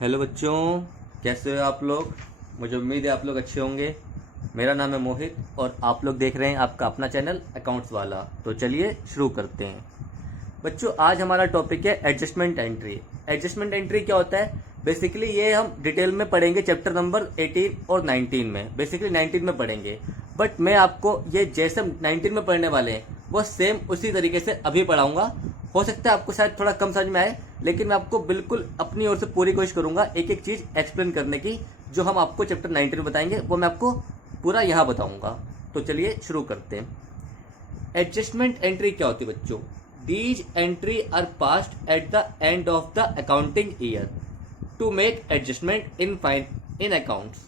Hello बच्चों, कैसे हो आप लोग। मुझे उम्मीद है आप लोग अच्छे होंगे। मेरा नाम है मोहित और आप लोग देख रहे हैं आपका अपना चैनल अकाउंट्स वाला। तो चलिए शुरू करते हैं। बच्चों, आज हमारा टॉपिक है एडजस्टमेंट एंट्री। एडजस्टमेंट एंट्री क्या होता है? बेसिकली ये हम डिटेल में पढ़ेंगे चैप्टर नंबर 18 और 19 में। बेसिकली 19 में पढ़ेंगे, बट मैं आपको ये जैसे हम 19 में पढ़ने वाले हैं वो सेम उसी तरीके से अभी पढ़ाऊंगा। हो सकता है आपको शायद थोड़ा कम समझ में आए, लेकिन मैं आपको बिल्कुल अपनी ओर से पूरी कोशिश करूंगा एक एक चीज एक्सप्लेन करने की। जो हम आपको चैप्टर 19 में बताएंगे वो मैं आपको पूरा यहाँ बताऊंगा। तो चलिए शुरू करते हैं। एडजस्टमेंट एंट्री क्या होती है बच्चों? These entry are passed at the end of the accounting year to make adjustment in accounts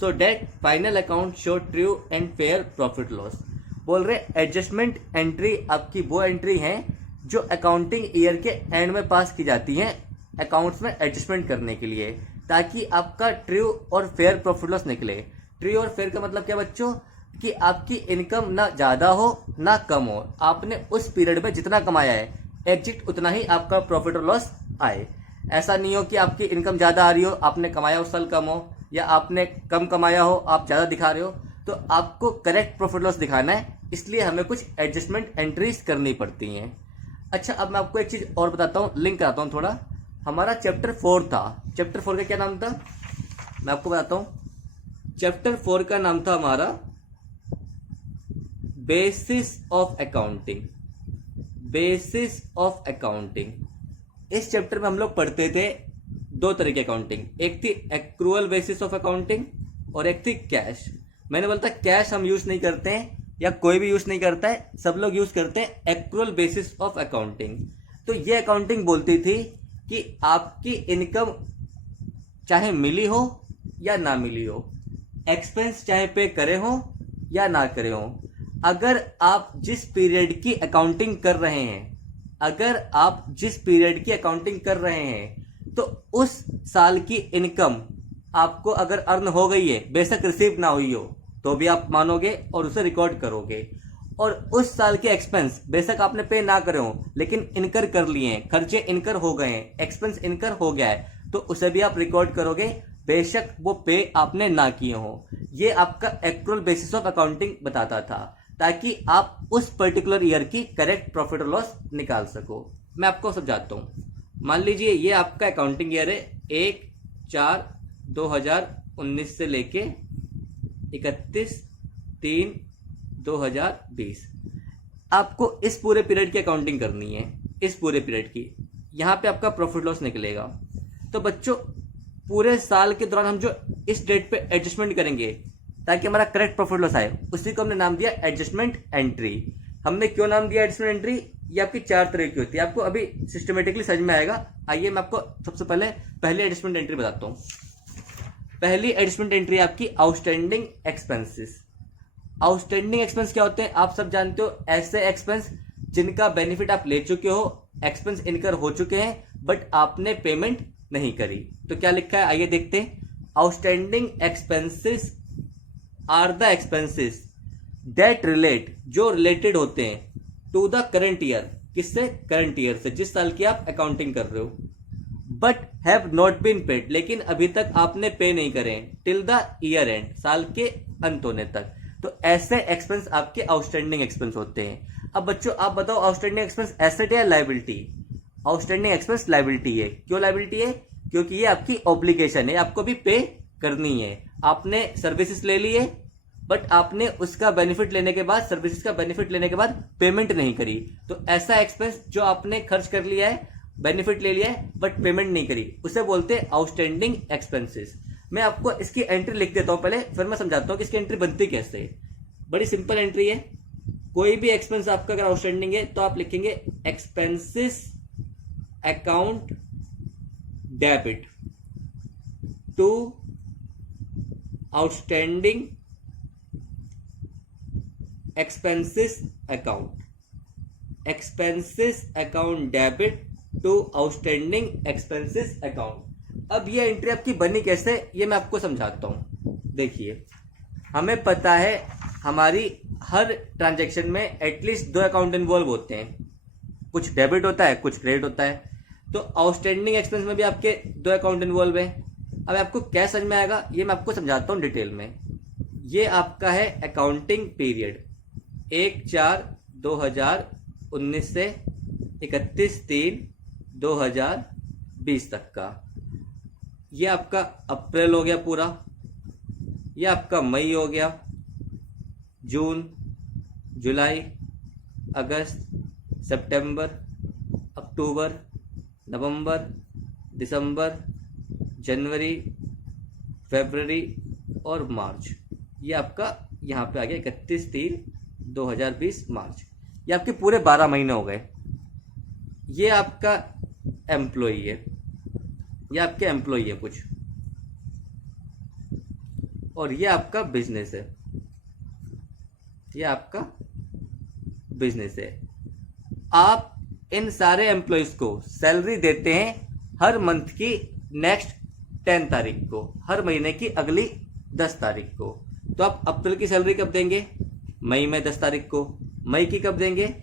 so that final account show true and fair profit loss. बोल रहे एडजस्टमेंट एंट्री आपकी वो एंट्री है जो अकाउंटिंग ईयर के and में पास की जाती है अकाउंट्स में एडजस्टमेंट करने के लिए, ताकि आपका ट्रू और फेयर प्रॉफिट लॉस निकले। ट्रू और फेयर का मतलब क्या बच्चों? कि आपकी इनकम ना ज्यादा हो ना कम हो, आपने उस पीरियड में जितना कमाया है एग्जैक्ट उतना ही आपका प्रॉफिट और लॉस आए। ऐसा नहीं हो कि आपकी इनकम ज्यादा आ रही हो, आपने कमाया उस साल कम हो, या आपने कम कमाया हो आप ज्यादा दिखा रहे हो। तो आपको करेक्ट प्रॉफिट लॉस दिखाना है, इसलिए हमें कुछ एडजस्टमेंट एंट्रीज करनी पड़ती हैं। अच्छा, अब मैं आपको एक चीज और बताता हूँ, लिंक कराता हूँ थोड़ा। हमारा चैप्टर 4 था। चैप्टर 4 का क्या नाम था मैं आपको बताता हूँ। चैप्टर 4 का नाम था हमारा basis of accounting. Basis of accounting. इस चैप्टर में हम लोग पढ़ते थे दो तरह की अकाउंटिंग। एक थी एक्रूअल बेसिस ऑफ अकाउंटिंग और एक थी कैश। मैंने बोलता कैश हम यूज नहीं करते हैं या कोई भी यूज नहीं करता है, सब लोग यूज करते हैं एक्रूअल बेसिस ऑफ अकाउंटिंग। तो ये अकाउंटिंग बोलती थी कि आपकी इनकम चाहे मिली हो या ना मिली हो, एक्सपेंस चाहे पे करे हो या ना करे हो, अगर आप जिस पीरियड की अकाउंटिंग कर रहे हैं, अगर आप जिस पीरियड की अकाउंटिंग कर रहे हैं तो उस साल की इनकम आपको अगर अर्न हो गई है, बेशक रिसीव ना हुई हो तो भी आप मानोगे और उसे रिकॉर्ड करोगे। और उस साल के एक्सपेंस बेशक आपने पे ना करे हो लेकिन इनकर कर लिए हैं, खर्चे इनकर हो गए हैं, एक्सपेंस इनकर हो गया है, तो उसे भी आप रिकॉर्ड करोगे बेशक वो पे आपने ना किए हो। ये आपका एक्रूअल बेसिस ऑफ अकाउंटिंग बताता था, ताकि आप उस पर्टिकुलर ईयर की करेक्ट प्रॉफिट और लॉस निकाल सको। मैं आपको समझाता हूँ। मान लीजिए ये आपका अकाउंटिंग ईयर है 1/4/2019 से लेके 31/3/2020। आपको इस पूरे पीरियड की अकाउंटिंग करनी है, इस पूरे पीरियड की। यहां पे आपका प्रॉफिट लॉस निकलेगा। तो बच्चों, पूरे साल के दौरान हम जो इस डेट पे एडजस्टमेंट करेंगे ताकि हमारा करेक्ट प्रॉफिट लॉस आए, उसी को हमने नाम दिया एडजस्टमेंट एंट्री। हमने क्यों नाम दिया एडजस्टमेंट एंट्री? ये आपकी 4 तरह की होती है, आपको अभी सिस्टमेटिकली समझ में आएगा। आइए मैं आपको सबसे पहले पहली एडजस्टमेंट एंट्री बताता हूँ। पहली एडजस्टमेंट एंट्री आपकी आउटस्टैंडिंग एक्सपेंसेस। आउटस्टैंडिंग एक्सपेंस क्या होते हैं? आप सब जानते हो, ऐसे एक्सपेंस जिनका बेनिफिट आप ले चुके हो, एक्सपेंस इनकर हो चुके हैं, बट आपने पेमेंट नहीं करी। तो क्या लिखा है आइए देखते हैं। Outstanding expenses are the expenses that relate, जो रिलेटेड होते हैं, टू द करंट ईयर। किससे? करंट ईयर से, जिस साल की आप अकाउंटिंग कर रहे हो। But have not been paid, लेकिन अभी तक आपने पे नहीं करे टिल द ईयर एंड, साल के अंत होने तक। तो ऐसे एक्सपेंस आपके आउटस्टैंडिंग एक्सपेंस होते हैं। अब बच्चों आप बताओ, आउटस्टैंडिंग एक्सपेंस एसेट या लायबिलिटी? आउटस्टैंडिंग एक्सपेंस लायबिलिटी है। क्यों लायबिलिटी है? क्योंकि ये आपकी ऑब्लिगेशन है, आपको भी पे करनी है। आपने सर्विसेज ले ली है, बट आपने उसका बेनिफिट लेने के बाद, सर्विसेज का बेनिफिट लेने के बाद पेमेंट नहीं करी। तो ऐसा एक्सपेंस जो आपने खर्च कर लिया है, बेनिफिट ले लिया है, बट पेमेंट नहीं करी, उसे बोलते हैं आउटस्टैंडिंग एक्सपेंसेस। मैं आपको इसकी एंट्री लिख देता हूं पहले, फिर मैं समझाता हूं कि इसकी एंट्री बनती कैसे है। बड़ी सिंपल एंट्री है। कोई भी एक्सपेंस आपका अगर आउटस्टैंडिंग है तो आप लिखेंगे expenses account debit to outstanding expenses account. Expenses account debit to outstanding expenses account. अब ये एंट्री आपकी बनी कैसे, ये मैं आपको समझाता हूं। देखिए, हमें पता है हमारी हर ट्रांजैक्शन में एटलीस्ट 2 अकाउंट इन्वॉल्व होते हैं। कुछ डेबिट होता है, कुछ क्रेडिट होता है। तो आउटस्टैंडिंग एक्सपेंस में भी आपके 2 अकाउंट इन्वॉल्व है। अब आपको क्या समझ में आएगा ये मैं आपको समझाता हूँ डिटेल में। ये आपका है अकाउंटिंग पीरियड 1/4/2019 से 31/3/2020 तक का। ये आपका अप्रैल हो गया पूरा, ये आपका मई हो गया, जून, जुलाई, अगस्त, सितंबर, अक्टूबर, नवंबर, दिसंबर, जनवरी, फरवरी और मार्च। ये आपका यहाँ पे आ गया 31/3/2020 मार्च। ये आपके पूरे 12 महीने हो गए। ये आपका एम्प्लॉई है, ये आपके एम्प्लॉई है कुछ, और ये आपका बिजनेस है, ये आपका बिजनेस है। आप इन सारे एम्प्लॉयज को सैलरी देते हैं हर मंथ की नेक्स्ट 10 तारीख को, हर महीने की अगली 10 तारीख को। तो आप अप्रैल की सैलरी कब देंगे? मई में 10 तारीख को। मई की कब देंगे?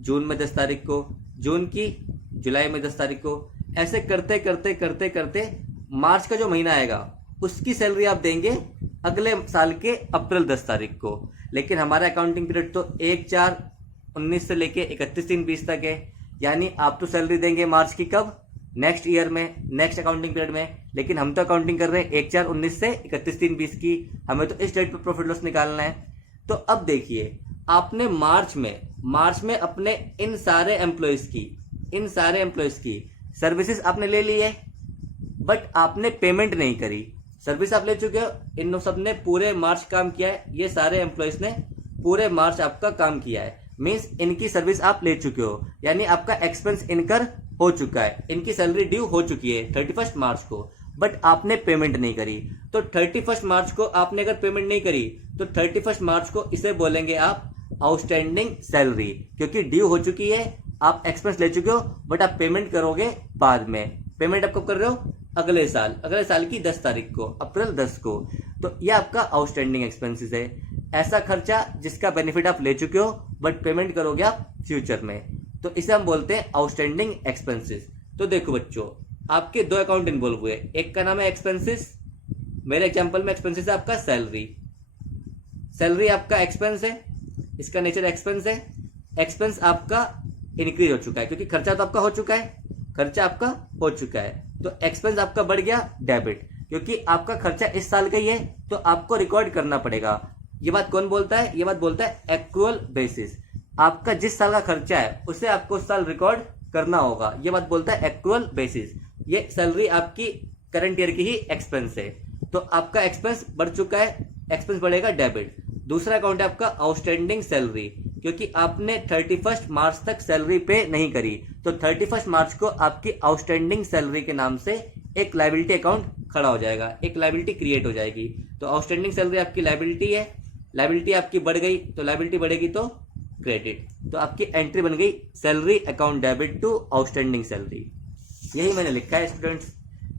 जून में 10 तारीख को। जून की जुलाई में 10 तारीख को। ऐसे करते करते करते करते मार्च का जो महीना आएगा उसकी सैलरी आप देंगे अगले साल के अप्रैल 10 तारीख को। लेकिन हमारा अकाउंटिंग पीरियड तो 1/4/19 से लेके 31/3/20 तक है, यानी आप तो सैलरी देंगे मार्च की कब? नेक्स्ट ईयर में, नेक्स्ट अकाउंटिंग पीरियड में। लेकिन हम तो अकाउंटिंग कर रहे हैं 1/4/19 से 31/3/20 की, हमें तो इस डेट पर प्रॉफिट लॉस निकालना है। तो अब देखिए, आपने मार्च में अपने इन सारे एम्प्लॉयज की सर्विसेज आपने ले ली है, बट आपने पेमेंट नहीं करी। सर्विस आप ले चुके हो, इन सब ने पूरे मार्च काम किया है, ये सारे एम्प्लॉयज ने पूरे मार्च आपका काम किया है, मीन्स इनकी सर्विस आप ले चुके हो, यानी आपका एक्सपेंस इनकर हो चुका है, इनकी सैलरी ड्यू हो चुकी है 31 मार्च को, बट आपने पेमेंट नहीं करी। तो 31 मार्च को आपने अगर पेमेंट नहीं करी तो 31 मार्च को इसे बोलेंगे आप आउटस्टैंडिंग सैलरी, क्योंकि ड्यू हो चुकी है, आप एक्सपेंस ले चुके हो, बट आप पेमेंट करोगे बाद में। पेमेंट आप कब कर रहे हो? अगले साल की 10 तारीख को, अप्रैल 10 को। तो ये आपका आउटस्टैंडिंग एक्सपेंसेस है, ऐसा खर्चा जिसका बेनिफिट आप ले चुके हो बट पेमेंट करोगे आप फ्यूचर में, तो इसे हम बोलते हैं आउटस्टैंडिंग एक्सपेंसेस। तो देखो बच्चों, आपके 2 अकाउंट इन्वॉल्व हुए, एक का नाम है एक्सपेंसेस, मेरे एग्जांपल में एक्सपेंसेस है आपका सैलरी आपका एक्सपेंस है, इसका नेचर एक्सपेंस है। एक्सपेंस आपका इंक्रीज हो चुका है क्योंकि खर्चा तो आपका हो चुका है, तो एक्सपेंस आपका बढ़ गया डेबिट, क्योंकि आपका खर्चा इस साल का ही है तो आपको रिकॉर्ड करना पड़ेगा। ये बात कौन बोलता है? ये बात बोलता है एक्रूअल बेसिस। आपका जिस साल का खर्चा है उसे आपको उस साल रिकॉर्ड करना होगा, ये बात बोलता है एक्रूअल बेसिस। ये सैलरी आपकी करंट ईयर की ही एक्सपेंस है, तो आपका एक्सपेंस बढ़ चुका है, एक्सपेंस बढ़ेगा डेबिट। दूसरा अकाउंट है आपका आउटस्टैंडिंग सैलरी, क्योंकि आपने 31 मार्च तक सैलरी पे नहीं करी, तो 31 मार्च को आपकी आउटस्टैंडिंग सैलरी के नाम से एक लायबिलिटी अकाउंट खड़ा हो जाएगा, एक लायबिलिटी क्रिएट हो जाएगी। तो आउटस्टैंडिंग सैलरी आपकी लायबिलिटी है, लायबिलिटी आपकी बढ़ गई तो लायबिलिटी बढ़ेगी तो क्रेडिट, तो आपकी एंट्री बन गई salary account debit to outstanding salary. यही मैंने लिखा है students,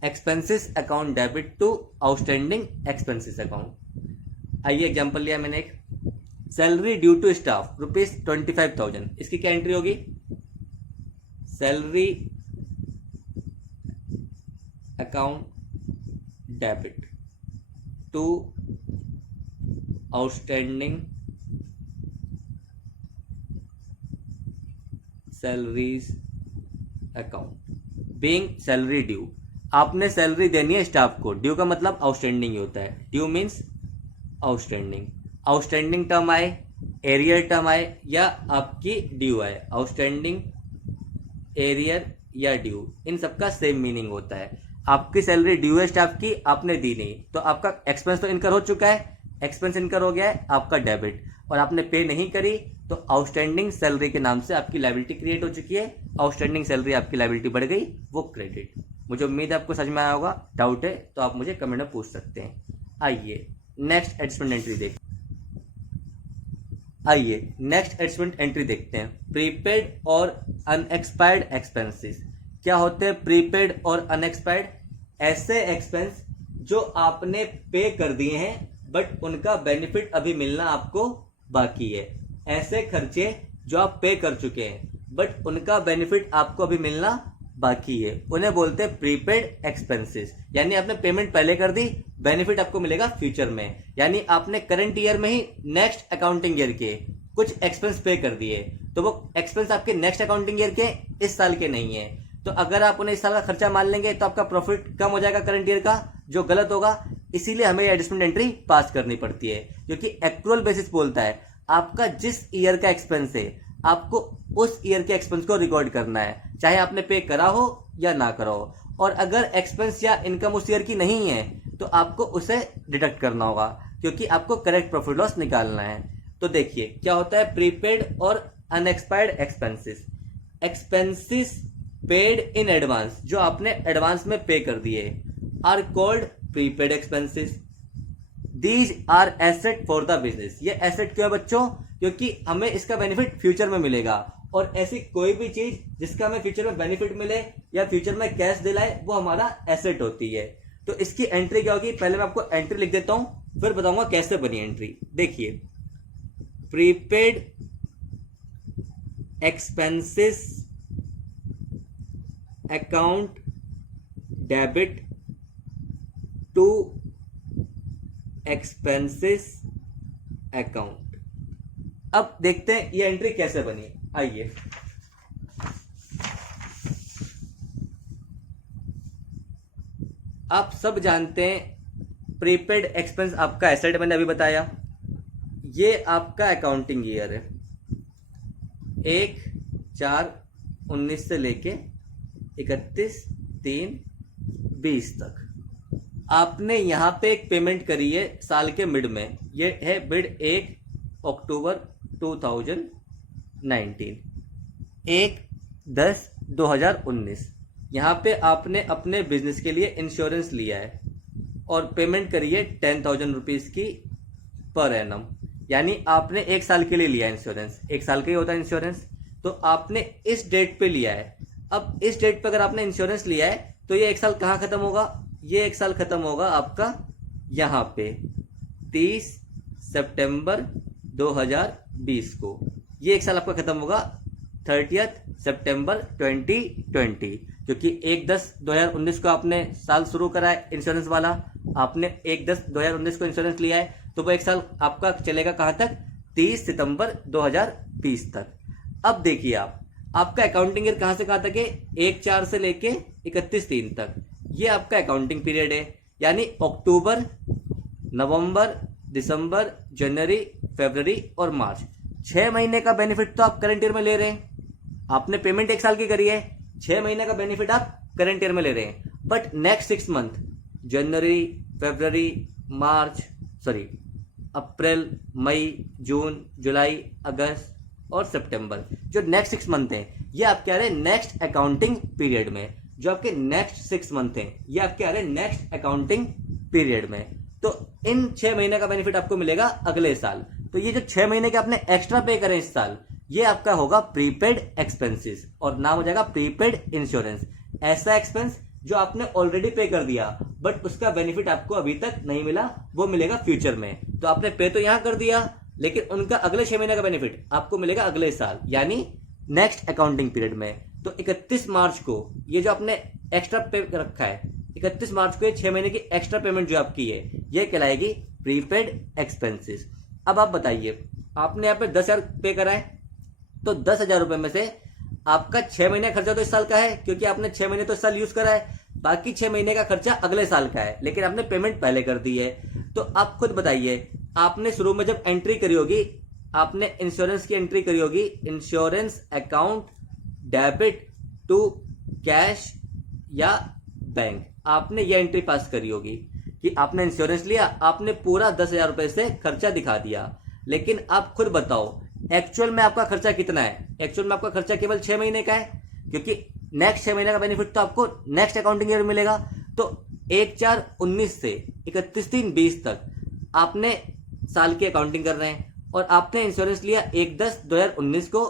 expenses account debit to outstanding expenses account. आइए एग्जांपल लिया मैंने एक, सैलरी ड्यू टू स्टाफ ₹25,000, इसकी क्या एंट्री होगी? Salary account debit to outstanding salaries account being salary due. आपने सैलरी देनी है स्टाफ को, ड्यू का मतलब आउटस्टैंडिंग ही होता है, ड्यू मीन्स आउटस्टैंडिंग टर्म आए, एरियर टर्म आए या आपकी ड्यू आए, आउटस्टैंडिंग, एरियर या ड्यू, इन सबका सेम मीनिंग होता है। आपकी सैलरी ड्यू है स्टाफ की, आपने दी नहीं, तो आपका एक्सपेंस तो इनकर हो चुका है, एक्सपेंस इनकर हो गया है, आपका डेबिट, और आपने पे नहीं करी तो आउटस्टैंडिंग सैलरी के नाम से आपकी लायबिलिटी क्रिएट हो चुकी है, आउटस्टैंडिंग सैलरी आपकी लायबिलिटी बढ़ गई, वो क्रेडिट। मुझे उम्मीद है आपको समझ में आया होगा, डाउट है तो आप मुझे कमेंट में पूछ सकते हैं। आइए नेक्स्ट एडजस्टमेंट एंट्री देखते हैं, प्रीपेड और अनएक्सपायर्ड एक्सपेंसेस। क्या होते हैं प्रीपेड और अनएक्सपायर्ड? ऐसे एक्सपेंस जो आपने पे कर दिए हैं बट उनका बेनिफिट अभी मिलना आपको बाकी है, ऐसे खर्चे जो आप पे कर चुके हैं बट उनका बेनिफिट आपको अभी मिलना बाकी है, उन्हें बोलते हैं प्रीपेड एक्सपेंसेस। यानी आपने पेमेंट पहले कर दी, बेनिफिट आपको मिलेगा फ्यूचर में। यानी आपने करंट ईयर में ही नेक्स्ट अकाउंटिंग ईयर के कुछ एक्सपेंस पे कर दिए, तो वो एक्सपेंस आपके नेक्स्ट अकाउंटिंग ईयर के इस साल के नहीं है। तो अगर आप उन्हें इस साल का खर्चा मान लेंगे तो आपका प्रॉफिट कम हो जाएगा करंट ईयर का, जो गलत होगा। इसीलिए हमें एडजस्टमेंट एंट्री पास करनी पड़ती है, क्योंकि एक्चुअल बेसिस बोलता है आपका जिस ईयर का एक्सपेंस है आपको उस ईयर के एक्सपेंस को रिकॉर्ड करना है, चाहे आपने पे करा हो या ना करा हो। और अगर एक्सपेंस या इनकम उस ईयर की नहीं है तो आपको उसे डिडक्ट करना होगा, क्योंकि आपको करेक्ट प्रॉफिट लॉस निकालना है। तो देखिए क्या होता है प्रीपेड और unexpired expenses. Expenses paid in advance, जो आपने एडवांस में पे कर दिए, are called prepaid expenses. These are asset for the business. ये एसेट क्यों है बच्चों? क्योंकि हमें इसका बेनिफिट फ्यूचर में मिलेगा, और ऐसी कोई भी चीज जिसका हमें फ्यूचर में बेनिफिट मिले या फ्यूचर में कैश दिलाए वो हमारा एसेट होती है। तो इसकी एंट्री क्या होगी, पहले मैं आपको एंट्री लिख देता हूं, फिर बताऊंगा कैसे बनी एंट्री। देखिए prepaid expenses account debit to expenses account. अब देखते हैं ये एंट्री कैसे बनी। आइए आप सब जानते हैं प्रीपेड एक्सपेंस आपका एसेट, मैंने अभी बताया। ये आपका अकाउंटिंग ईयर है 1/4/19 से लेके 31/3/20 तक। आपने यहां पे एक पेमेंट करी है साल के मिड में, ये है मिड 1 अक्टूबर 2019, 1/10/2019। यहां पे आपने अपने बिजनेस के लिए इंश्योरेंस लिया है और पेमेंट करी है 10,000 रुपीज की पर एनम। यानी आपने एक साल के लिए लिया इंश्योरेंस, एक साल का ही होता है इंश्योरेंस, तो आपने इस डेट पे लिया है। अब इस डेट पे अगर आपने इंश्योरेंस लिया है तो ये एक साल कहाँ खत्म होगा? ये एक साल खत्म होगा आपका यहाँ पे 30 सितंबर 2020 को। ये एक साल आपका खत्म होगा 30 सितंबर 2020, क्योंकि 1/10/2019 को आपने साल शुरू करा है इंश्योरेंस वाला, आपने 1/10/2019 को इंश्योरेंस लिया है, तो वो एक साल आपका चलेगा कहां तक? 30 सितंबर 2020 तक। अब देखिए आपका अकाउंटिंग ईयर कहां से कहां तक है? 1/4 से लेके 31/3 तक। ये आपका अकाउंटिंग पीरियड है, यानी अक्टूबर, नवंबर, दिसंबर, जनवरी, फरवरी और मार्च, 6 महीने का बेनिफिट तो आप करंट ईयर में ले रहे हैं। आपने पेमेंट एक साल की करी है, 6 महीने का बेनिफिट आप करंट ईयर में ले रहे हैं। बट नेक्स्ट 6 मंथ, जनवरी, फरवरी, अप्रैल, मई, जून, जुलाई, अगस्त और सितंबर, जो नेक्स्ट 6 मंथ हैं, ये आपके आ रहे हैं नेक्स्ट अकाउंटिंग पीरियड में। जो आपके नेक्स्ट 6 मंथ हैं ये आपके आ रहे हैं नेक्स्ट अकाउंटिंग पीरियड में। तो इन 6 महीने का बेनिफिट आपको मिलेगा अगले साल। तो ये जो 6 महीने के आपने एक्स्ट्रा पे करें इस साल, ये आपका होगा प्रीपेड एक्सपेंसेस, और नाम हो जाएगा प्रीपेड इंश्योरेंस। ऐसा एक्सपेंस जो आपने ऑलरेडी पे कर दिया बट उसका बेनिफिट आपको अभी तक नहीं मिला, वो मिलेगा फ्यूचर में। तो आपने पे तो यहां कर दिया, लेकिन उनका अगले 6 महीने का बेनिफिट आपको मिलेगा अगले साल, यानी नेक्स्ट अकाउंटिंग पीरियड में। तो 31 मार्च को ये जो आपने एक्स्ट्रा पे रखा है, 31 मार्च को ये 6 महीने की एक्स्ट्रा पेमेंट जो आपकी है, ये कहलाएगी प्रीपेड एक्सपेंसेस। अब आप बताइए, आपने यहाँ पे 10,000 पे करा है, तो 10,000 रुपए में से आपका 6 महीने का खर्चा तो इस साल का है, क्योंकि आपने 6 महीने तो इस साल यूज करा है। बाकी 6 महीने का खर्चा अगले साल का है, लेकिन आपने पेमेंट पहले कर दी है। तो आप खुद बताइए, आपने शुरू में जब एंट्री करी होगी, आपने इंश्योरेंस की एंट्री करी होगी, insurance account debit to cash या बैंक, आपने ये एंट्री पास करी होगी कि आपने इंश्योरेंस लिया, आपने पूरा 10,000 रुपए से खर्चा दिखा दिया। लेकिन आप खुद बताओ एक्चुअल में आपका खर्चा कितना है? एक्चुअल में आपका खर्चा केवल 6 महीने का है, क्योंकि नेक्स्ट 6 महीने का बेनिफिट तो आपको नेक्स्ट अकाउंटिंग ईयर मिलेगा। तो 1/4/19 से 31/3/20 तक आपने साल की अकाउंटिंग कर रहे हैं, और आपने इंश्योरेंस लिया 1/10/2019 को,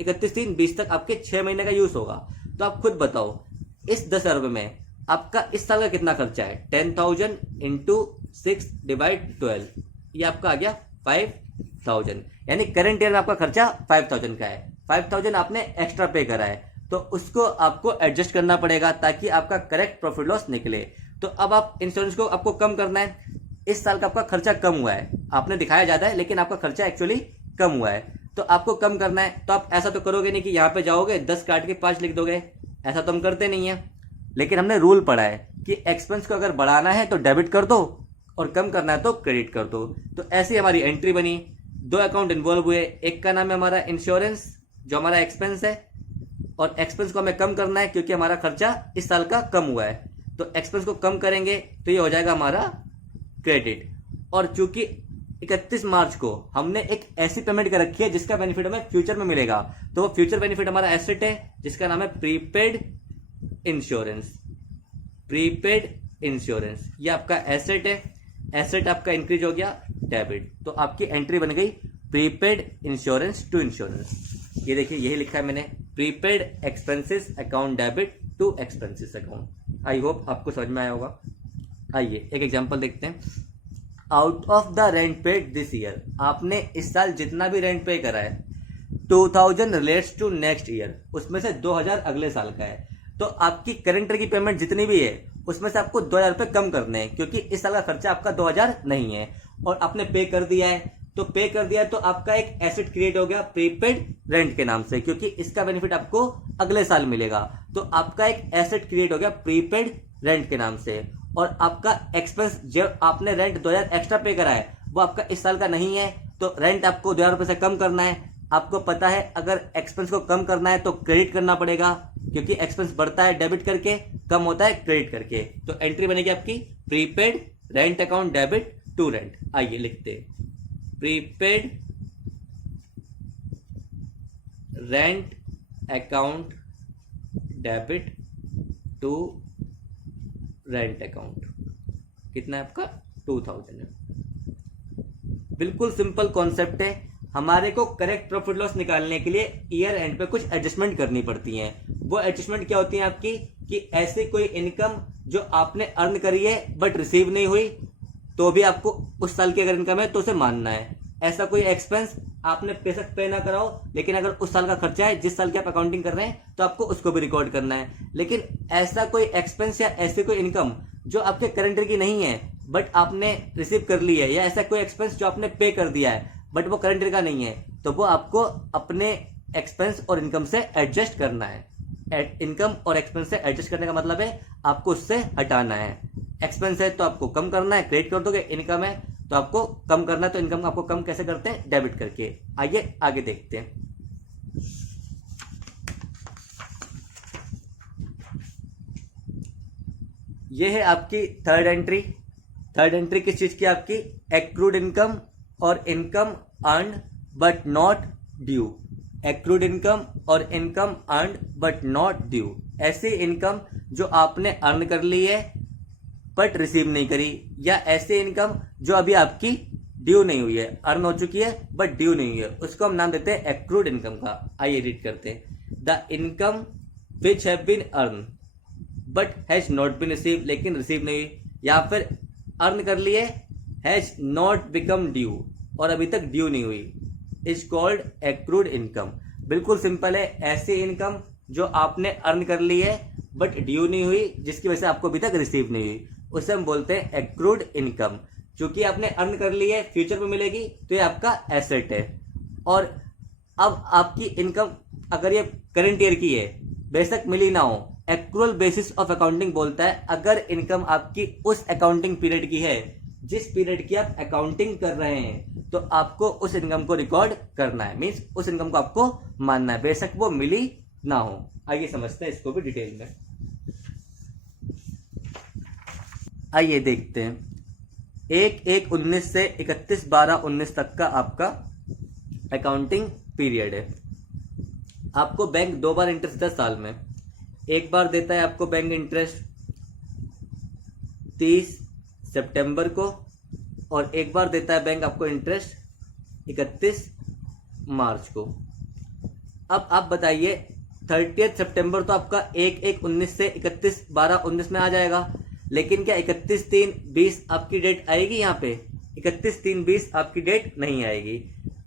31/3/20 तक आपके 6 महीने का यूज होगा। तो आप खुद बताओ इस 10,000 रुपए में आपका इस साल का कितना खर्चा है? 10,000 इंटू 6/12, ये आपका आ गया 5,000। यानी करंट ईयर में आपका खर्चा 5,000 का है। 5,000 आपने एक्स्ट्रा पे करा है, तो उसको आपको एडजस्ट करना पड़ेगा ताकि आपका करेक्ट प्रॉफिट लॉस निकले। तो अब आप इंश्योरेंस को आपको कम करना है। इस साल का आपका खर्चा कम हुआ है, आपने दिखाया ज़्यादा है लेकिन आपका खर्चा एक्चुअली कम हुआ है, तो आपको कम करना है। तो आप ऐसा तो करोगे नहीं कि यहाँ पे जाओगे 10 काट के 5 लिख दोगे, ऐसा तो हम करते नहीं है। लेकिन हमने रूल पढ़ा है कि एक्सपेंस को अगर बढ़ाना है तो डेबिट कर दो और कम करना है तो क्रेडिट कर दो। तो ऐसी हमारी एंट्री बनी। 2 अकाउंट इन्वॉल्व हुए, एक का नाम है हमारा इंश्योरेंस जो हमारा एक्सपेंस है, और एक्सपेंस को हमें कम करना है क्योंकि हमारा खर्चा इस साल का कम हुआ है। तो एक्सपेंस को कम करेंगे तो ये हो जाएगा हमारा क्रेडिट। और चूंकि 31 मार्च को हमने एक ऐसी पेमेंट कर रखी है जिसका बेनिफिट हमें फ्यूचर में मिलेगा, तो वो फ्यूचर बेनिफिट हमारा एसेट है जिसका नाम है प्रीपेड इंश्योरेंस। प्रीपेड इंश्योरेंस ये आपका एसेट है, एसेट आपका इंक्रीज हो गया डेबिट, तो आपकी एंट्री बन गई प्रीपेड इंश्योरेंस टू इंश्योरेंस। ये देखिए यही लिखा है मैंने, prepaid expenses account debit to expenses account. I hope आपको समझ में आया होगा। आइए एक एग्जांपल देखते हैं। Out of the rent paid this year, आपने इस साल जितना भी रेंट पे करा है 2000 रिलेट्स टू नेक्स्ट ईयर, उसमें से 2000 अगले साल का है। तो आपकी करंट ईयर की पेमेंट जितनी भी है उसमें से आपको 2000 रुपये कम करने हैं क्योंकि इस साल का खर्चा आपका 2000 नहीं है और आपने पे कर दिया है। तो पे कर दिया तो आपका एक एसेट क्रिएट हो गया प्रीपेड रेंट के नाम से, क्योंकि इसका बेनिफिट आपको अगले साल मिलेगा। तो आपका एक एसेट क्रिएट हो गया प्रीपेड रेंट के नाम से। और आपका एक्सपेंस जो आपने रेंट 2000 एक्स्ट्रा पे करा है वो आपका इस साल का नहीं है, तो रेंट आपको 2000 रुपये से कम करना है। आपको पता है अगर एक्सपेंस को कम करना है तो क्रेडिट करना पड़ेगा क्योंकि एक्सपेंस बढ़ता है डेबिट करके, कम होता है क्रेडिट करके। तो एंट्री बनेगी आपकी prepaid rent account debit to rent. आइए लिखते prepaid rent account debit to rent account. कितना है आपका 2000 है। बिल्कुल सिंपल कॉन्सेप्ट है। हमारे को करेक्ट प्रॉफिट लॉस निकालने के लिए ईयर एंड पे कुछ एडजस्टमेंट करनी पड़ती हैं। वो एडजस्टमेंट क्या होती है आपकी कि ऐसे कोई इनकम जो आपने अर्न करी है बट रिसीव नहीं हुई तो भी आपको उस साल की अगर इनकम है तो उसे मानना है। ऐसा कोई एक्सपेंस आपने बेशक पे ना कराओ लेकिन अगर उस साल का खर्चा है जिस साल की आप अकाउंटिंग कर रहे हैं तो आपको उसको भी रिकॉर्ड करना है। लेकिन ऐसा कोई एक्सपेंस या ऐसे कोई इनकम जो आपके करंट ईयर की नहीं है बट आपने रिसीव कर ली है, या ऐसा कोई एक्सपेंस जो आपने पे कर दिया है बट वो करंट ईयर का नहीं है, तो वो आपको अपने एक्सपेंस और इनकम से एडजस्ट करना है। इनकम और एक्सपेंस से एडजस्ट करने का मतलब है आपको उससे हटाना है। एक्सपेंस है तो आपको कम करना है, क्रेडिट कर दोगे। इनकम है तो आपको कम करना है, तो इनकम आपको कम कैसे करते हैं? डेबिट करके। आइए आगे देखते हैं। ये है आपकी थर्ड एंट्री। थर्ड एंट्री किस चीज की? आपकी एक्रूड इनकम और income earned but not due. Accrued income और income earned but not due, ऐसी इनकम जो आपने अर्न कर ली है बट रिसीव नहीं करी, या ऐसी इनकम जो अभी आपकी ड्यू नहीं हुई है, अर्न हो चुकी है बट ड्यू नहीं हुई है, उसको हम नाम देते हैं एक्रूड इनकम का। आइए रीड करते हैं। The income which have been earn but has not been receive, लेकिन रिसीव नहीं हुई, या फिर अर्न कर लिए हैज नॉट बिकम ड्यू और अभी तक ड्यू नहीं हुई, इज कॉल्ड एक्रूड इनकम। बिल्कुल सिंपल है। ऐसी इनकम जो आपने अर्न कर ली है बट ड्यू नहीं हुई, जिसकी वजह से आपको अभी तक रिसीव नहीं हुई, उसे हम बोलते हैं एक्रूड इनकम। क्योंकि आपने अर्न कर ली है, फ्यूचर में मिलेगी, तो ये आपका एसेट है। और अब आपकी इनकम अगर ये करंट ईयर की है, बेशक मिली ना हो, एक्रूअल बेसिस ऑफ अकाउंटिंग बोलता है अगर इनकम आपकी उस अकाउंटिंग पीरियड की है जिस पीरियड की आप अकाउंटिंग कर रहे हैं, तो आपको उस इनकम को रिकॉर्ड करना है। मींस उस इनकम को आपको मानना है, बेशक वो मिली ना हो। आइए समझते हैं इसको भी डिटेल में। आइए देखते हैं। 1/1/19 से 31/12/19 तक का आपका अकाउंटिंग पीरियड है। आपको बैंक 2 बार इंटरेस्ट देता है साल में। एक बार देता है आपको बैंक इंटरेस्ट 30 सितंबर को, और एक बार देता है बैंक आपको इंटरेस्ट 31 मार्च को। अब आप बताइए 30 सितंबर तो आपका 1/1/19 से 31/12/19 में आ जाएगा, लेकिन क्या 31/3/20 आपकी डेट आएगी? यहाँ पे 31/3/20 आपकी डेट नहीं आएगी।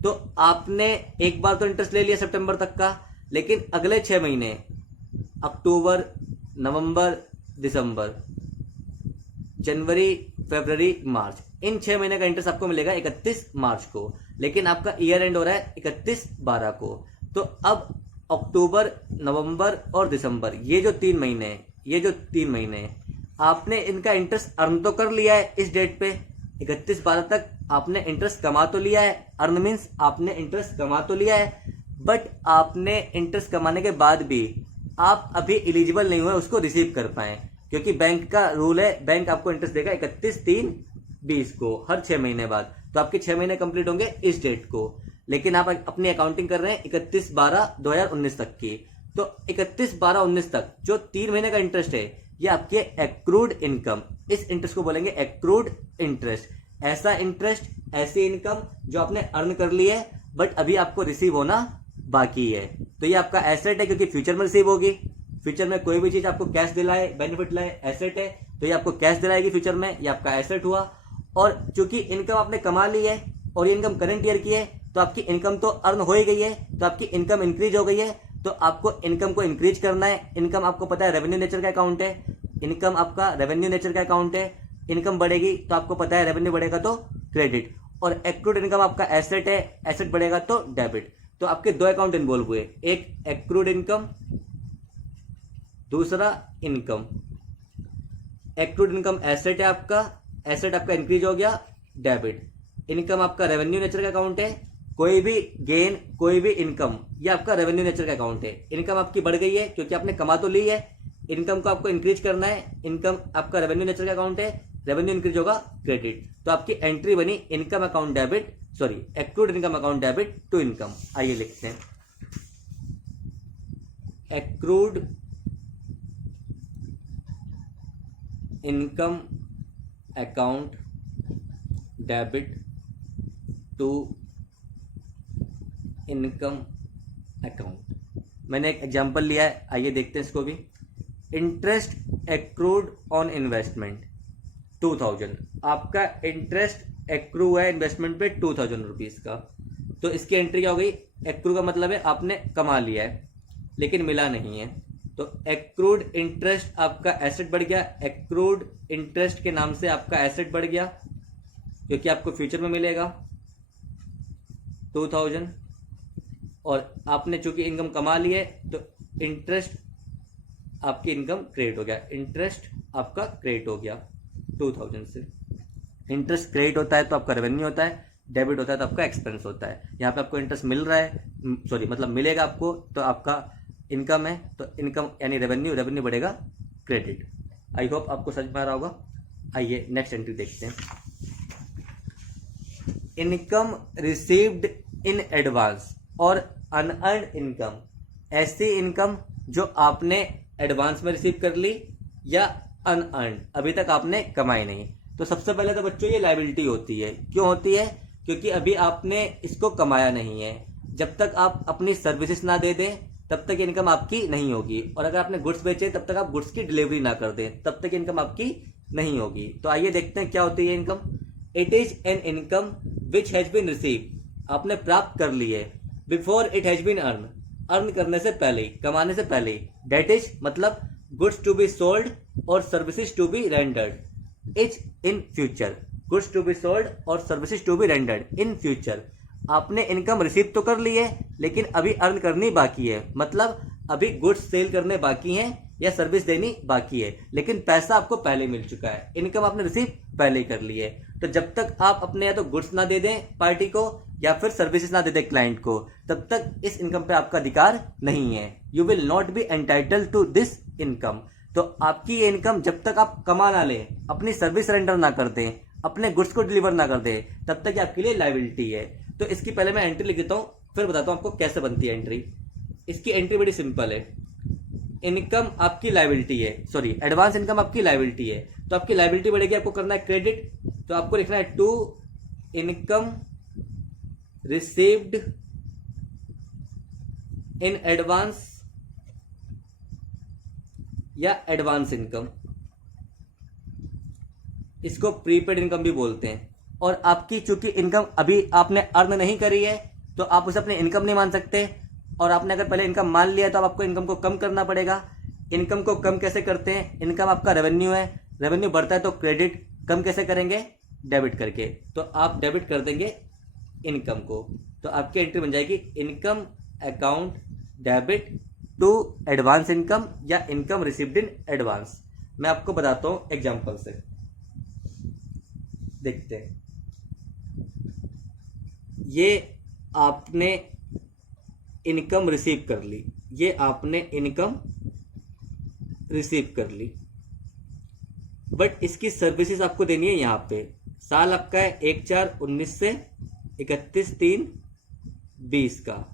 तो आपने एक बार तो इंटरेस्ट ले लिया सितंबर तक का, लेकिन अगले 6 महीने अक्टूबर, नवंबर, दिसंबर, जनवरी, फरवरी, मार्च, इन 6 महीने का इंटरेस्ट आपको मिलेगा 31 मार्च को। लेकिन आपका ईयर एंड हो रहा है 31/12 को। तो अब अक्टूबर, नवंबर और दिसंबर, ये जो 3 महीने हैं, आपने इनका इंटरेस्ट अर्न तो कर लिया है इस डेट पे, 31/12 तक आपने इंटरेस्ट कमा तो लिया है। अर्न मीन्स आपने इंटरेस्ट कमा तो लिया है, बट आपने इंटरेस्ट कमाने के बाद भी आप अभी एलिजिबल नहीं हुए उसको रिसीव कर पाए, क्योंकि बैंक का रूल है, बैंक आपको इंटरेस्ट देगा 31/3/20 को हर 6 महीने बाद। तो आपके 6 महीने कंप्लीट होंगे इस डेट को, लेकिन आप अपनी अकाउंटिंग कर रहे हैं 31/12/2019 तक की। तो 31/12/19 तक जो 3 महीने का इंटरेस्ट है, ये आपके एक्रूड इनकम, इस इंटरेस्ट को बोलेंगे एक्रूड इंटरेस्ट। ऐसा इंटरेस्ट, ऐसी इनकम जो आपने अर्न कर ली है बट अभी आपको रिसीव होना बाकी है। तो ये आपका एसेट है, क्योंकि फ्यूचर में रिसीव होगी। फ्यूचर में कोई भी चीज आपको कैश दिलाए, बेनिफिट लाए, एसेट है, तो ये आपको कैश दिलाएगी फ्यूचर में, ये आपका एसेट हुआ। और चूंकि इनकम आपने कमा ली है और ये इनकम करंट ईयर की है, तो आपकी इनकम तो अर्न हो ही गई है, तो आपकी इनकम इंक्रीज हो गई है। तो आपको इनकम को इंक्रीज करना है। इनकम आपको पता है रेवेन्यू नेचर का अकाउंट है, इनकम आपका रेवेन्यू नेचर का अकाउंट है। इनकम बढ़ेगी तो आपको पता है रेवेन्यू बढ़ेगा तो क्रेडिट, और एक्रूड इनकम आपका एसेट है, एसेट बढ़ेगा तो डेबिट। तो आपके 2 अकाउंट इन्वॉल्व हुए, एक एक्रूड इनकम, दूसरा इनकम। एक्रूड इनकम एसेट है आपका, एसेट आपका इंक्रीज हो गया, डेबिट। इनकम आपका रेवेन्यू नेचर का अकाउंट है, कोई भी गेन, कोई भी इनकम, ये आपका रेवेन्यू नेचर का अकाउंट है। इनकम आपकी बढ़ गई है क्योंकि आपने कमा तो ली है, इनकम को आपको इंक्रीज करना है। इनकम आपका रेवेन्यू नेचर का अकाउंट है, रेवेन्यू इंक्रीज होगा, क्रेडिट। तो आपकी एंट्री बनी income account debit, sorry accrued income account debit to income. आइए लिखते हैं, accrued income account debit to income account. मैंने एक एग्जांपल लिया है, आइए देखते हैं इसको भी। इंटरेस्ट एक्रूड ऑन इन्वेस्टमेंट 2000, आपका इंटरेस्ट एक्रू है इन्वेस्टमेंट पे 2000 रुपीज का। तो इसकी एंट्री क्या हो गई? एक्रू का मतलब है आपने कमा लिया है लेकिन मिला नहीं है, तो एक्रूड इंटरेस्ट आपका एसेट बढ़ गया। एक्रूड इंटरेस्ट के नाम से आपका एसेट बढ़ गया क्योंकि आपको फ्यूचर में मिलेगा 2000, और आपने चूंकि इनकम कमा ली है तो इंटरेस्ट आपकी इनकम क्रेडिट हो गया, इंटरेस्ट आपका क्रेडिट हो गया 2000 से। इंटरेस्ट क्रेडिट होता है तो आपका रेवेन्यू होता है, डेबिट होता है तो आपका एक्सपेंस होता है। यहाँ पे आपको इंटरेस्ट मिल रहा है, सॉरी मतलब मिलेगा आपको, तो आपका इनकम है, तो इनकम यानी रेवेन्यू, रेवेन्यू बढ़ेगा क्रेडिट। आई होप आपको समझ में आ रहा होगा। आइए नेक्स्ट एंट्री देखते हैं, इनकम रिसीव्ड इन एडवांस और अनअर्न्ड इनकम। ऐसी इनकम जो आपने एडवांस में रिसीव कर ली या अनअर्न्ड, अभी तक आपने कमाई नहीं। तो सबसे पहले तो बच्चों ये लायबिलिटी होती है। क्यों होती है? क्योंकि अभी आपने इसको कमाया नहीं है। जब तक आप अपनी सर्विसेज ना दे दें तब तक इनकम आपकी नहीं होगी, और अगर आपने गुड्स बेचे तब तक आप गुड्स की डिलीवरी ना कर दें तब तक इनकम आपकी नहीं होगी। तो आइए देखते हैं क्या होती है income. It is an income which has been receive, आपने प्राप्त कर ली है, before it has been earn, earn करने से पहले, कमाने से पहले। डेट इज मतलब गुड्स टू बी सोल्ड और services to be rendered is in future, goods to be sold और services to be rendered in future. आपने इनकम रिसीव तो कर ली है लेकिन अभी अर्न करनी बाकी है, मतलब अभी गुड्स सेल करने बाकी हैं या सर्विस देनी बाकी है, लेकिन पैसा आपको पहले मिल चुका है, इनकम आपने रिसीव पहले ही कर ली है। तो जब तक आप अपने या तो गुड्स ना दे दें पार्टी को या फिर सर्विसेज ना दे दें क्लाइंट को, तब तक इस इनकम पे आपका अधिकार नहीं है। You will not be entitled to this income. तो आपकी ये इनकम जब तक आप कमा ना लें, अपनी सर्विस रेंडर ना कर दें, अपने गुड्स को डिलीवर ना कर दें, तब तक ये आपके लिए लायबिलिटी है। तो इसकी पहले मैं एंट्री लिख देता हूं, फिर बताता हूं आपको कैसे बनती है एंट्री। इसकी एंट्री बड़ी सिंपल है। इनकम आपकी लायबिलिटी है, सॉरी एडवांस इनकम आपकी लायबिलिटी है, तो आपकी लायबिलिटी बढ़ेगी, आपको करना है क्रेडिट। तो आपको लिखना है to income received in advance या एडवांस इनकम, इसको प्रीपेड इनकम भी बोलते हैं। और आपकी चूंकि इनकम अभी आपने अर्न नहीं करी है तो आप उसे अपनी इनकम नहीं मान सकते, और आपने अगर पहले इनकम मान लिया तो आपको इनकम को कम करना पड़ेगा। इनकम को कम कैसे करते हैं, इनकम आपका रेवेन्यू है, रेवेन्यू बढ़ता है तो क्रेडिट कम कैसे करेंगे, डेबिट करके। तो आप डेबिट कर देंगे इनकम को, तो आपकी एंट्री बन जाएगी income account debit to advance income या इनकम रिसीव्ड इन एडवांस। मैं आपको बताता हूं एग्जांपल से, देखते हैं। ये आपने इनकम रिसीव कर ली, ये आपने इनकम रिसीव कर ली, बट इसकी सर्विसेज आपको देनी है यहाँ पे। साल आपका है 1/4/19 से 31/3/20 का।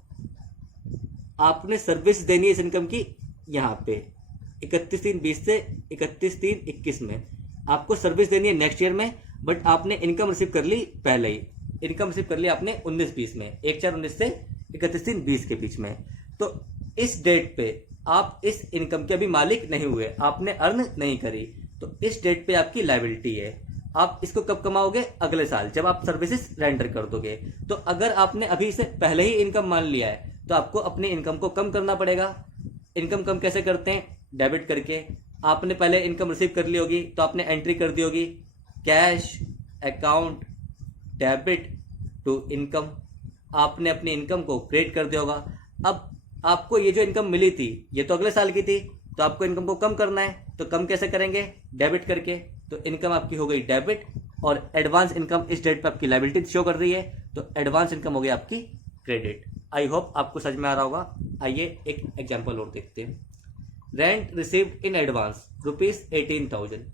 आपने सर्विस देनी है इस इनकम की यहाँ पे 31/3/20 से 31/3/21 में। आपको सर्विस देनी है नेक्स्ट ईयर में, बट आपने इनकम रिसीव कर ली पहले ही। इनकम रिसीव कर ली आपने 19/20 में, 1/4/19 से 31/3/20 के बीच में। तो इस डेट पे आप इस इनकम के अभी मालिक नहीं हुए, आपने अर्न नहीं करी, तो इस डेट पे आपकी लायबिलिटी है। आप इसको कब कमाओगे, अगले साल जब आप सर्विसेज रेंडर कर दोगे। तो अगर आपने अभी से पहले ही इनकम मान लिया है तो आपको अपनी इनकम को कम करना पड़ेगा। इनकम कम कैसे करते हैं, डेबिट करके। आपने पहले इनकम रिसीव कर ली होगी तो आपने एंट्री कर दी होगी cash account debit to income. आपने अपनी इनकम को क्रिएट कर दिया होगा। अब आपको ये जो इनकम मिली थी ये तो अगले साल की थी, तो आपको इनकम को कम करना है, तो कम कैसे करेंगे, डेबिट करके। तो इनकम आपकी हो गई डेबिट, और एडवांस इनकम इस डेट पे आपकी लायबिलिटी शो कर रही है, तो एडवांस इनकम हो गई आपकी क्रेडिट। आई होप आपको समझ में आ रहा होगा। आइए एक एग्जांपल और देखते हैं। Rent received in advance ₹18,000।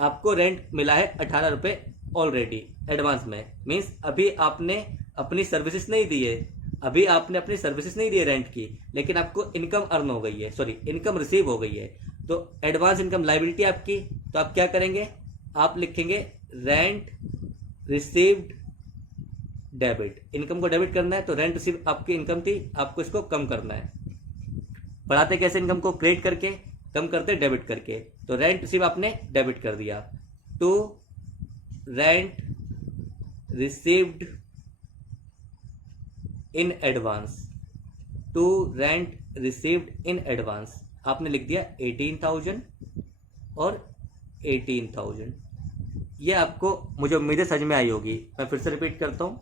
आपको रेंट मिला है 18 रुपये ऑलरेडी एडवांस में, मीन्स अभी आपने अपनी सर्विसेज नहीं दी है, अभी आपने अपनी सर्विसेज नहीं दी है रेंट की, लेकिन आपको इनकम अर्न हो गई है, सॉरी इनकम रिसीव हो गई है। तो एडवांस इनकम लायबिलिटी आपकी, तो आप क्या करेंगे, आप लिखेंगे रेंट रिसीव्ड डेबिट। इनकम को डेबिट करना है, तो रेंट रिसीव आपकी इनकम थी, आपको इसको कम करना है। बढ़ाते कैसे इनकम को, क्रेडिट करके, कम करते डेबिट करके। तो रेंट रिसीव आपने डेबिट कर दिया to rent received in advance, to rent received in advance आपने लिख दिया 18,000 और 18,000। ये आपको मुझे उम्मीद है समझ में आई होगी। मैं फिर से रिपीट करता हूँ,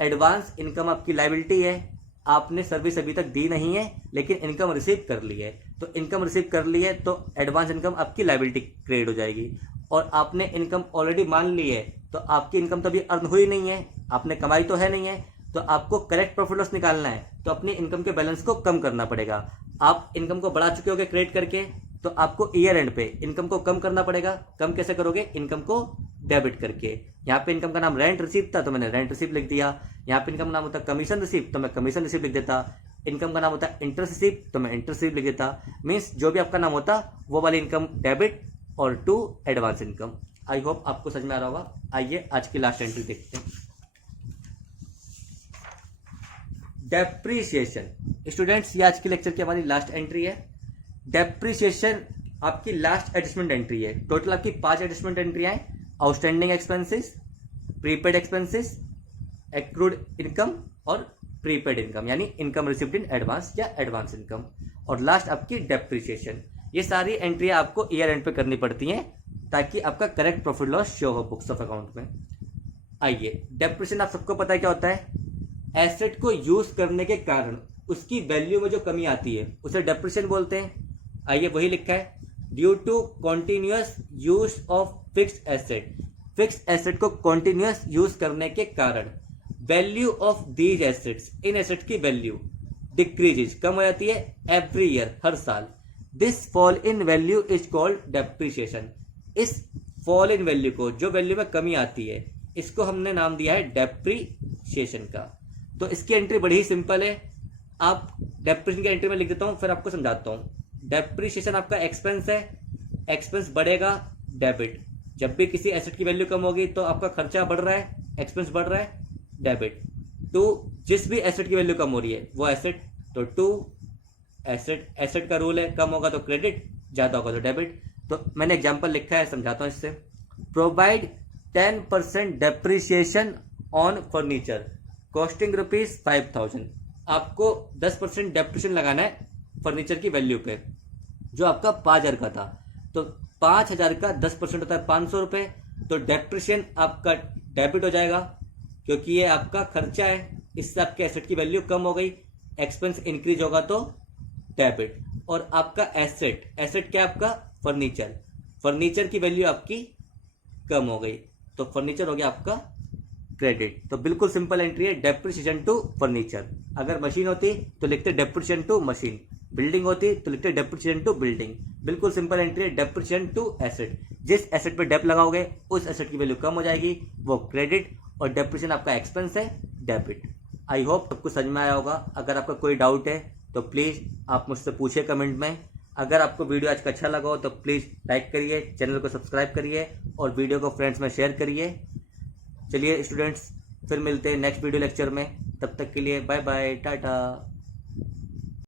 एडवांस इनकम आपकी लायबिलिटी है, आपने सर्विस अभी तक दी नहीं है लेकिन इनकम रिसीव कर ली है। तो इनकम रिसीव कर ली है तो एडवांस इनकम आपकी लायबिलिटी क्रिएट हो जाएगी। और आपने इनकम ऑलरेडी मान ली है तो आपकी इनकम तो अभी अर्न हुई नहीं है, आपने कमाई तो है नहीं है, तो आपको करेक्ट प्रॉफिट लॉस निकालना है, तो अपनी इनकम के बैलेंस को कम करना पड़ेगा। आप इनकम को बढ़ा चुके होगे क्रिएट करके, तो आपको ईयर एंड पे इनकम को कम करना पड़ेगा। कम कैसे करोगे, इनकम को डेबिट करके। यहाँ पे इनकम का नाम रेंट रिसीव था तो मैंने रेंट रिसीव लिख दिया। यहाँ पे इनकम का नाम होता कमीशन रिसीव तो मैं कमीशन रिसीव लिख देता। इनकम का नाम होता इंटरेस्ट रिसीव तो मैं इंटरेस्ट रिसीव लिख देता। मीन्स जो भी आपका नाम होता वो वाली इनकम डेबिट और to advance income. I hope आपको समझ में आ रहा होगा। आइए आज की लास्ट एंट्री देखते हैं, डेप्रीशिएशन। स्टूडेंट्स ये आज के लेक्चर की हमारी लास्ट एंट्री है। डेप्रीशिएशन आपकी लास्ट एडजस्टमेंट एंट्री है। टोटल आपकी 5 एडजस्टमेंट एंट्रियां हैं, outstanding expenses, prepaid expenses, accrued income और प्रीपेड इनकम यानी इनकम रिसीव्ड इन एडवांस या एडवांस इनकम, और लास्ट आपकी डेप्रीशिएशन। ये सारी एंट्रियां आपको ईयर एंड पे करनी पड़ती हैं ताकि आपका करेक्ट प्रॉफिट लॉस शो हो बुक्स ऑफ अकाउंट में। आइए, डेप्रीशिएशन आप सबको पता है क्या होता है, एसेट को यूज करने के कारण उसकी वैल्यू में जो कमी आती है उसे डेप्रीशिएशन बोलते हैं। आइए वही लिखा है, due to continuous use of fixed asset. Fixed asset को कॉन्टिन्यूअस यूज करने के कारण वैल्यू ऑफ दीज एसेट्स, इन एसेट की वैल्यू डिक्रीजेज, कम हो जाती है एवरी ईयर, हर साल। This fall in value is called depreciation. इस फॉल इन वैल्यू को, जो वैल्यू में कमी आती है, इसको हमने नाम दिया है डेप्रीशिएशन का। तो इसकी एंट्री बड़ी ही सिंपल है। आप डेप्रीशिएशन की एंट्री में लिख देता हूं, फिर आपको समझाता हूं। डेप्रीशिएशन आपका एक्सपेंस है, एक्सपेंस बढ़ेगा डेबिट। जब भी किसी एसेट की वैल्यू कम होगी तो आपका खर्चा बढ़ रहा है, एक्सपेंस बढ़ रहा है, डेबिट। तो जिस भी एसेट की वैल्यू कम हो रही है वो एसेट, तो टू एसेट, एसेट का रूल है, कम होगा तो क्रेडिट, ज्यादा होगा तो डेबिट। तो मैंने एग्जांपल लिखा है, समझाता हूं इससे। Provide 10% depreciation on furniture costing ₹5,000। आपको 10% डेप्रीशिएशन लगाना है फर्नीचर की वैल्यू पे। जो आपका 5,000 का था। तो 5,000 का 10% होता है 500 रुपये। तो डेप्रिसिएशन आपका डेबिट हो जाएगा, क्योंकि ये आपका खर्चा है, इससे आपके एसेट की वैल्यू कम हो गई। एक्सपेंस इंक्रीज होगा तो डेबिट। और आपका एसेट क्या है आपका? फर्नीचर की वैल्यू आपकी कम हो गई, तो फर्नीचर हो गया आपका क्रेडिट। तो बिल्कुल सिंपल एंट्री है, डेप्रिसिएशन टू फर्नीचर। अगर मशीन होती तो लिखते डेप्रिसिएशन टू मशीन, बिल्डिंग होती तो लिखते डेप्रिसिएशन टू बिल्डिंग। बिल्कुल सिंपल एंट्री है, डेप्रिसिएशन टू एसेट। जिस एसेट पे डेप लगाओगे उस एसेट की वैल्यू कम हो जाएगी, वो क्रेडिट, और डेप्रिसिएशन आपका एक्सपेंस है, डेबिट। आई होप सबको समझ में आया होगा। अगर आपका कोई डाउट है तो प्लीज़ आप मुझसे पूछिए कमेंट में। अगर आपको वीडियो आज का अच्छा लगा हो तो प्लीज़ लाइक करिए, चैनल को सब्सक्राइब करिए और वीडियो को फ्रेंड्स में शेयर करिए। चलिए स्टूडेंट्स, फिर मिलते हैं नेक्स्ट वीडियो लेक्चर में। तब तक के लिए बाय बाय, टाटा।